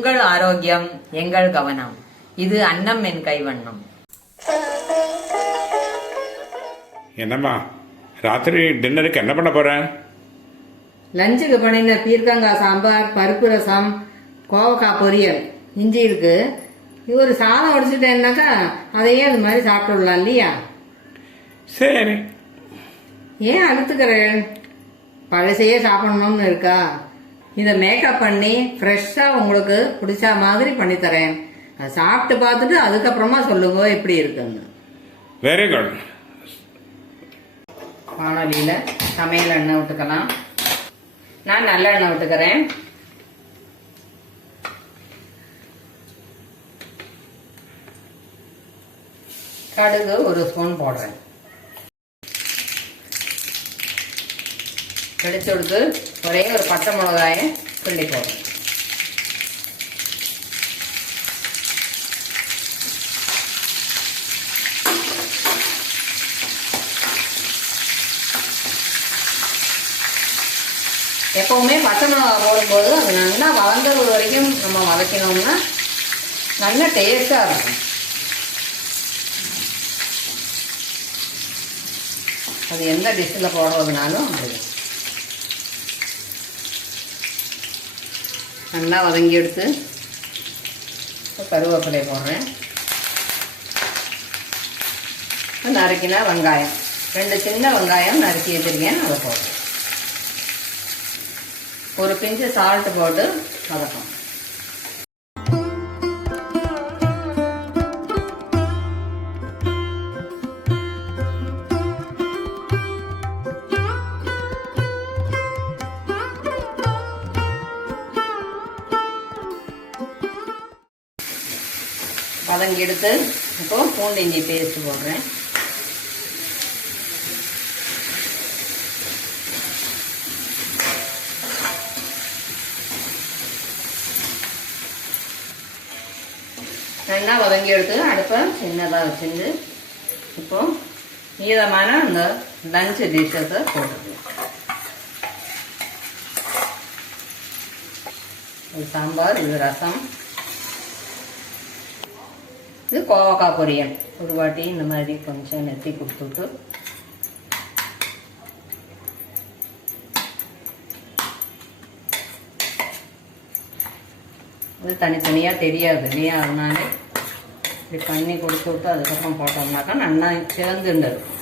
உங்கள் ஆரோக்கியம் எங்கள் கவனம். இது அன்னம் என் கைவண்ணம். என்னம்மா ராத்திரி டின்னருக்கு என்ன பண்ண போற? லஞ்சுக்கு பண்ணின பீர்க்கங்காய் சாம்பார், பருப்பு ரசம், கோவக்காய் பொரியல், இஞ்சி இருக்கு. ஒரு சாதம் உடைச்சிட்டேன்னாக்கா அதையே அது மாதிரி சாப்பிட்டுடலாம் இல்லையா? சரி. ஏன் அழுத்துக்கிறேன்? பழசையே சாப்பிடணும்னு இருக்கா? இதை மேக்கப் பண்ணி ஃப்ரெஷ்ஷாக உங்களுக்கு பிடிச்ச மாதிரி பண்ணித்தரேன். அதை சாப்பிட்டு பார்த்துட்டு அதுக்கப்புறமா சொல்லுங்க எப்படி இருக்குன்னு. Very good. வானொலியில் சமையல் எண்ணெய் விட்டுக்கலாம். நான் நல்ல எண்ணெய் விட்டுக்கிறேன். கடுகு ஒரு ஸ்பூன் போடுறேன். கடிச்சு கொடுத்து ஒரே ஒரு பச்சை மிளகாயை கிள்ளி போடுறேன். எப்பவுமே பச்சை மிளகாய் போடும்போது அது நல்லா வளர்ந்தது வரைக்கும் நம்ம வதக்கணும்னா நல்ல டேஸ்டாக இருக்கும். அது எந்த டிஷ்ஷில் போடுறதுனாலும் அப்படி நல்லா வதங்கி எடுத்து கருவேப்பிலை போடுறேன். நறுக்கினா வெங்காயம், 2 சின்ன வெங்காயம் நறுக்கி வச்சிருக்கேன், அதை போடுறேன். ஒரு பிஞ்சு சால்ட் போட்டு வதக்கும். வதங்கி எடுத்து இப்போ பூண்டு இஞ்சி பேஸ்ட் போடுறேன். நல்லா வதங்கி எடுத்து அடுப்பை சின்னதாக வச்சுட்டு இப்போ மீதமான அந்த லஞ்ச் டிஷ்ஷஸை போட்டுருக்கேன். இது சாம்பார், இது ரசம், இது கோவக்காய் பொரியல். ஒரு வாட்டி இந்த மாதிரி கொஞ்சம் நெத்தி கொடுத்துட்டு இது தனித்தனியாக தெரியாது இல்லையா? அதனால இப்படி பண்ணி கொடுத்து விட்டு அதுக்கப்புறம் போட்டோம்னாக்கா நல்லா சேர்ந்துண்டு இருக்கும்.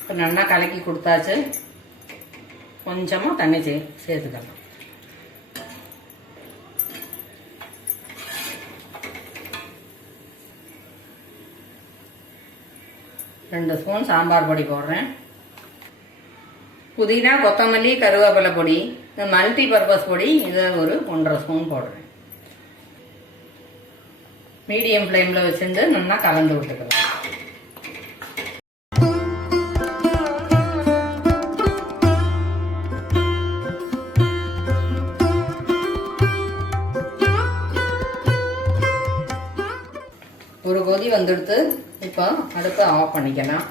இப்போ நல்லா கலக்கி கொடுத்தாச்சு. கொஞ்சமாக தண்ணி சேர்த்துக்கலாம். 2 ஸ்பூன் சாம்பார் பொடி போடுறேன். புதினா, கொத்தமல்லி, கருவேப்பிலை பொடி, இந்த மல்டி பர்பஸ் பொடி இதை ஒரு 1.5 ஸ்பூன் போடுறேன். மீடியம் ஃப்ளேமில் வச்சுட்டு நல்லா கலந்து விட்டுக்கலாம். ஒரு கொதி வந்துடுத்து. இப்போ அடுப்பை ஆஃப் பண்ணிக்கலாம்.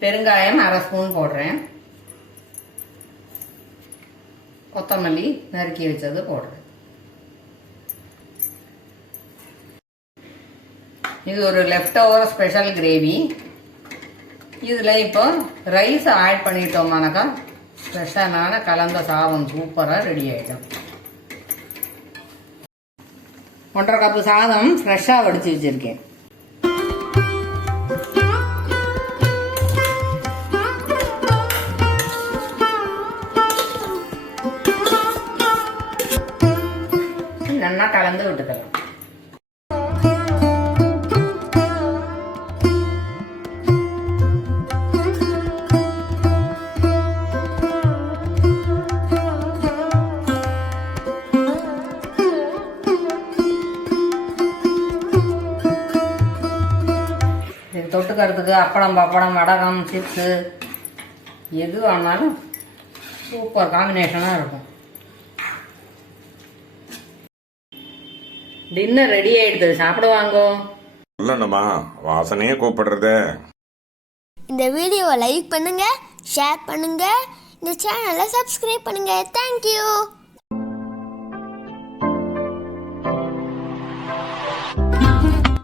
பெருங்காயம் 1/2 ஸ்பூன் போடுறேன். கொத்தமல்லி நறுக்கி வச்சது போடுறேன். இது ஒரு லெஃப்ட் ஓவர் ஸ்பெஷல் கிரேவி. இதில் இப்போ ரைஸ் ஆட் பண்ணிட்டோம்னாக்கா ஸ்பெஷலான கலந்த சாதம் சூப்பராக ரெடி ஆகிடும். 1.5 கப்பு சாதம் ஃப்ரெஷ்ஷாக வடித்து வச்சுருக்கேன். நல்லா கலந்து விட்டுக்கலாம். தொட்டுக்கிறதுக்கு அப்பளம், பப்படம், வடகம், சிப்ஸு எது ஆனாலும் சூப்பர் காம்பினேஷனாக இருக்கும். டின்னர் ரெடி ஆயிடுது, சாப்பிடுவாங்கோ. இல்லைண்ணம்மா, வாசனையே கூப்பிடுறது. இந்த வீடியோவை லைக் பண்ணுங்கள், ஷேர் பண்ணுங்கள், இந்த சேனலை சப்ஸ்கிரைப் பண்ணுங்கள். தேங்க்யூ.